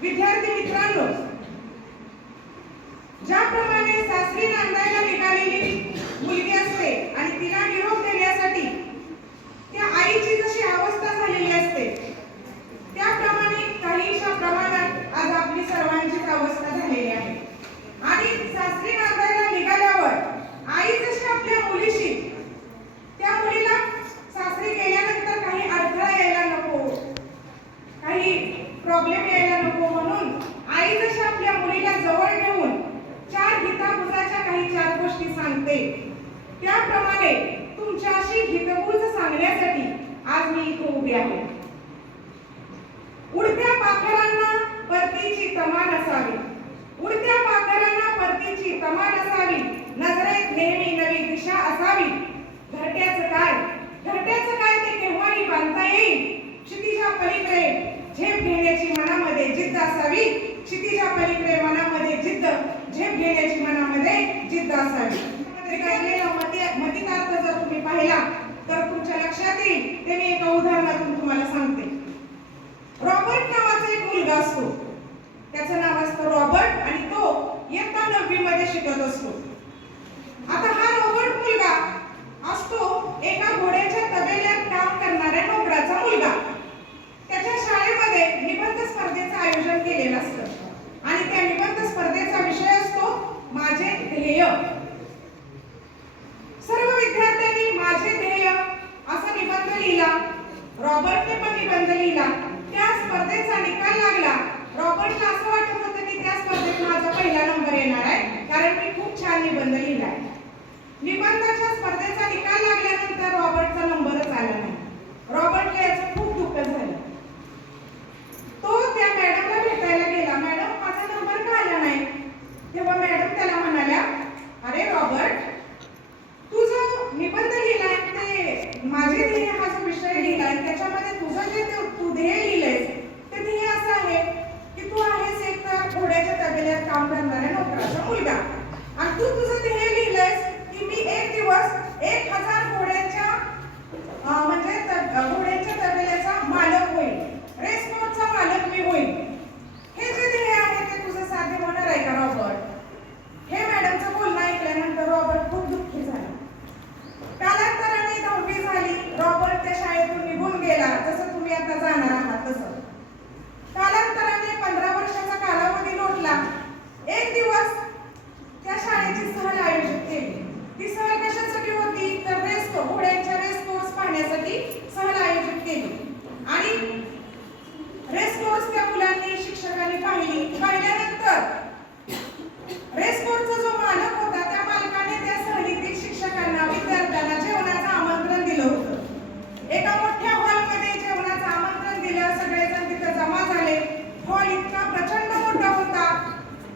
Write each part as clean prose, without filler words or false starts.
विद्यार्थी मित्रांनो, ज्याप्रमाणे सासरी नांदायला निघालेली मुलगी असते आणि तिला निरोप देण्यासाठी त्या आईची जशी अवस्था झालेली असते, त्याप्रमाणे काहीशा प्रमाणात आज आपली सर्वांचीच अवस्था झालेली आहे. आणि सासरी नांदायला निघाल्यावर आई जशी आपल्या मुलीशी, त्या मुलीला सासरी गेल्यानंतर काही अडथळा यायला नको, काही प्रॉब्लेम यायला नको म्हणून आई जशी आपल्या मुलीला जवळ घेऊन चार हितागुजाच्या काही चार गोष्टी सांगते, त्याप्रमाणे तुमच्याशी हितगुज सांगण्यासाठी आज मी इथे उभी आहे. उडत्या पाखरांना परतीची तमान असावी, उडत्या पाखरांना परतीची तमान असावी, नजरेत नेहमी नवी दिशा असावी. घरट्याचं काय ते केव्हाही बांधता येईल, क्षितिजा पलीकडे झेप घेण्याची मनामध्ये जिद्द असावी, क्षितिजा पलीकडे मनामध्ये जिद्द, झेप घेण्याची मनामध्ये जिद्द असावी. मतितार्थ जर तुम्ही पाहिला तर तुमच्या लक्षात येईल. ते मी एका उदाहरणातून तुम्हाला सांगते. रॉबर्ट नावाचा एक मुलगा असतो, त्याचं नाव असतं रॉबर्ट आणि तो इयत्ता 9वी मध्ये शिकत असतो. आता हा रॉबर्ट मुलगा असतो एका घोड्याच्या तबेल्यात काम करणाऱ्या नोकराचा मुलगा. त्याच्या शाळेमध्ये निबंध स्पर्धेचं आयोजन केलेलं असतं आणि त्या निबंध स्पर्धेचा विषय असतो माझे ध्येय. सर्व विद्यार्थ्यांनी माझे ध्येय असा निबंध लिहिला. रॉबर्टने पण निबंध लिहिला. त्या स्पर्धेचा निकाल लागला. रॉबर्टला असं वाटत होतं की त्या स्पर्धेत माझा पहिला नंबर येणार आहे, कारण मी खूप छान निबंध लिहिलाय. निबंधाच्या स्पर्धेचा निकाल लागल्यानंतर रॉबर्टचा नंबरच आला नाही. रॉबर्टला याचं खूप दुःख झालं. तो त्या मॅडमला भेटायला गेला. मॅडम, माझा नंबर का आला नाही? तेव्हा मॅडम त्याला म्हणाल्या, अरे रॉबर्ट, तू जो निबंध लिहिलाय ते माझे ध्येय हा जो विषय लिहिलाय त्याच्यामध्ये तुझं जे तू ध्येय लिहिलंयस ते ध्येय असं आहे की तू आहेस एक तर घोड्याच्या तबेल्यात काम करणाऱ्या नोकराचा मुलगा आणि तू तुझं ध्येय लिहिलंयस की मी एक दिवस 1000 घोड्यांच्या घोड्यांच्या तबेल्याचा मालक होईल, रेस कोर्सचा मालक मी होईल. हे जे ध्येय आहे ते तुझं साध्य होणार आहे का रॉबर्ट? हे मॅडमचं बोलणं ऐकल्यानंतर रॉबर्ट खूप दुःखी झाला. कालांतराने 10वी झाली. रॉबर्ट त्या शाळेतून निघून गेला, जसं तुम्ही आता जाणार आहात तसं. कालांतराने 15 वर्षाचा कालावधी लोटला. एक दिवस त्या शाळेची सहल आयोजित केली. ती सहल कशासाठी होती तर घोड्यांच्या रेस कोर्स पाहण्यासाठी सहल आयोजित केली. आणि रेस कोर्स त्या मुलांनी, शिक्षकांनी पाहिल्यानंतर रेस कोर्सचा जो मालक होता त्या मालकाने त्या सहलीतील शिक्षकांना, विद्यार्थ्यांना जेवणाचं आमंत्रण दिलं होतं. एका मोठ्या हॉलमध्ये जेवणाचं आमंत्रण दिलं. सगळेजण तिथे जमा झाले. हॉल इतका प्रचंड मोठा होता.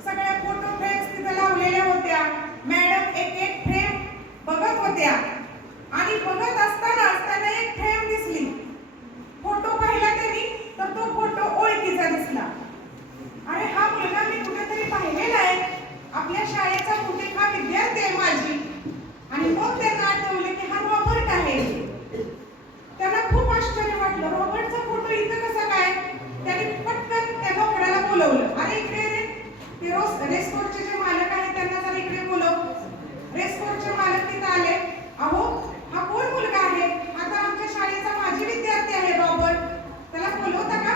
सगळ्या फोटो फ्रेम्स तिथे लावलेल्या होत्या. मॅडम एक एक फ्रेम बघत होत्या आणि बघत असताना एक फ्रेम दिसली. फोटो पाहिला त्यांनी तर तो फोटो ओळखीचा दिसला. अरे, हा मुलगा मी कुठेतरी पाहिलेला आहे, आपल्या शाळेचा कुठे हा विद्यार्थी आहे माझी. आणि मग त्यांना आठवलं की हा रॉबर्ट आहे. त्यांना खूप आश्चर्य वाटलं, रॉबर्टचा फोटो इथं कसा काय? त्यांनी पटकन त्या नोकराला बोलवलं. अरे इकडे रे, ते रेस कोर्सचे जे मालक आहेत त्यांना जरा इकडे बोलव. रेस कोर्सचे मालक तिथं आले. अहो, हा कोण मुलगा आहे? आता आमच्या शाळेचा माजी विद्यार्थी आहे रॉबर्ट, त्याला बोलवता का?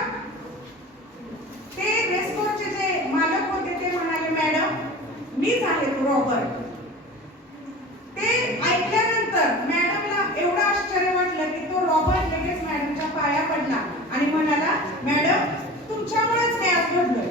ते रेस कोर्सचे जे मालक होते ते म्हणाले, मॅडम मीच आहे तो रॉबर्ट. ते ऐकल्यानंतर मॅडमला एवढं आश्चर्य वाटलं की तो रॉबर्ट लगेच मॅडमच्या पाया पडला आणि म्हणाला, मॅडम तुमच्यामुळेच मी आज घडलोय,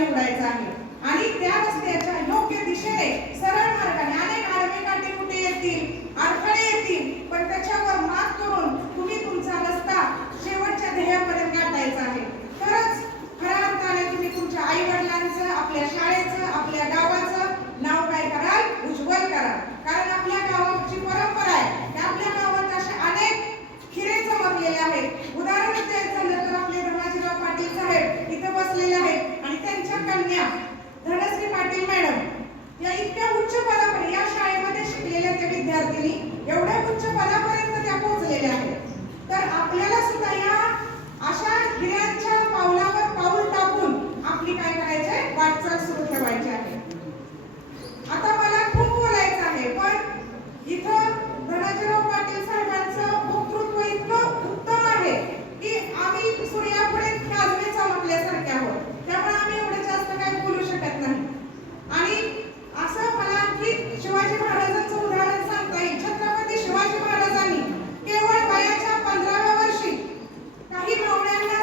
निवडायचा आहे आणि त्या रस्त्याच्या योग्य दिशेने सरळ मार्गाने अनेक आडवे काटे कुठे येतील, अडथळे येतील, पण त्याच्यावर मात करून तुम्ही तुमचा रस्ता शेवटच्या ध्येयापर्यंत गाठायचा आहे. तरच खऱ्या अर्थाने तुम्ही तुमच्या आई वडिलांचं, आपल्या शाळेचं, आपल्या गावाचं नाव काय कराल, उज्ज्वल कराल. कारण आपल्या गावाची परंपरा आहे की आपल्या गावात असे अनेक हिरे चमकलेले आहेत. उदाहरण द्यायचं झालं तर आपले धनाजीराव पाटील साहेब इथे बसलेले आहेत आणि त्यांच्या कन्या धनश्री पाटील मॅडम या इतक्या उच्च पदापर्यंत या शाळेमध्ये शिकलेल्या त्या विद्यार्थिनी एवढ्या उच्च पदापर्यंत त्या पोहोचलेल्या आहेत. तर आपल्याला सुद्धा या अशा हिऱ्यांच्या पावलावर पाऊल टाकून आपली काय करायचे, वाटचाल सुरू ठेवायची आहे. आता मला खूप बोलायचं आहे, पण इथं धनाजीराव पाटील साहेबांचं वक्तृत्व इतकं उत्तम आहे की आम्ही सूर्यापुढे काजवे चमकल्यासारखे आहोत. त्यामुळे आम्ही एवढं जास्त काही बोलू शकत नाही. आणि असं मला आणखी शिवाजी महाराजांचं उदाहरण सांगता येईल. छत्रपती शिवाजी महाराजांनी केवळ वयाच्या 15व्या वर्षी काही पाहुण्यांना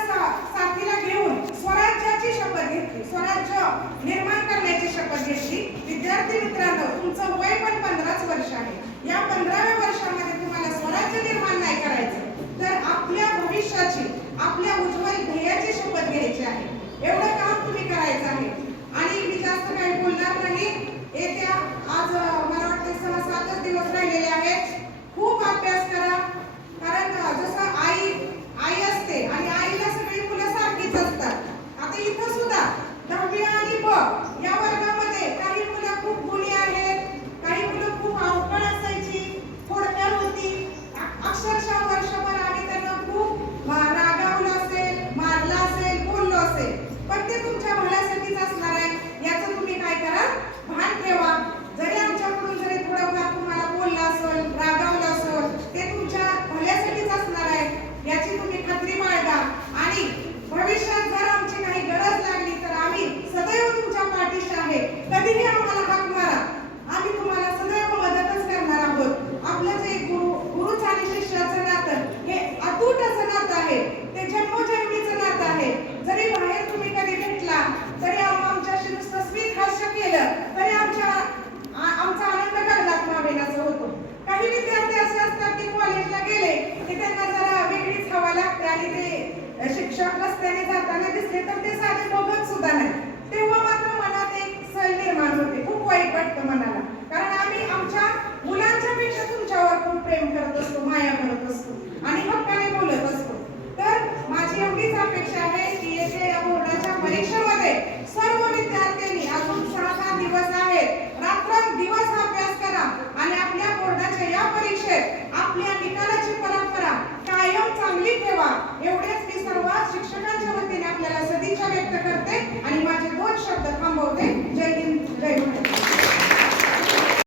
साथीला घेऊन स्वराज्याची शपथ घेतली, स्वराज्य निर्माण करण्याची शपथ घेतली. विद्यार्थी मित्रांनो, तुमचं वय पण 15च वर्ष आहे. या 15व्या वर्षामध्ये तुम्हाला स्वराज्य निर्माण नाही करायचं तर आपल्या भविष्याची, आपल्या उज्ज्वल ध्येयाची शपथ घ्यायची आहे. एवढं काम तुम्ही करायचं आहे. आणि मी जास्त काही बोलणार नाही. येत्या आज मला वाटतं 6-7 दिवस राहिलेले आहेत. खूप अभ्यास करा. कारण जसं आई असते आणि आईला सगळी मुलं सारखीच असतात. आता इथं सुद्धा 10वी आणि ब या वर्गामध्ये काही मुलं खूप गुणी आहेत, काही मुलं खूप अवघड असायची, थोडक्यात होती. अक्षरशः वर्षभर आम्ही त्यांना खूप रागावलं असेल, मारलं असेल, बोललो असेल, पण ते तुमच्या भल्यासाठीच असणार आहे. याचं तुम्ही काय करा, भान ठेवा. जरी आमच्याकडून जरी थोडंफार तुम्हाला बोललं असेल, रागावलं असेल, ते तुमच्या भल्यासाठीच असणार आहे याची तुम्ही खात्री बाळगा. आणि भविष्यात जर आमची काही गरज लागली तर आम्ही सदैव तुमच्या पाठीशी आहे. कधीही आम्हाला हाक मारा, आम्ही तुम्हाला सदैव मदतच करणार आहोत. आपलं जे गुरुच आणि शिष्याचं नातं हे अतूट असं नातं आहे, ते जन्मोजन्मीचं नातं आहे. जरी बाहेर तुम्ही कधी भेटला तरी आमच्याशी नुसतं स्मित हास्य केलं तरी आमचा आनंद गगनात मावेनासा होतो. काही विद्यार्थी असे असतात की कॉलेजला गेले की त्यांना जरा वेगळीच हवा लागते आणि ते शिक्षक रस्त्याने जाताना दिसले तर ते साधे बघत सुद्धा नाही. तेव्हा मात्र मनात एक सल निर्माण होते, खूप वाईट वाटतं मनाला. कारण आम्ही आमच्या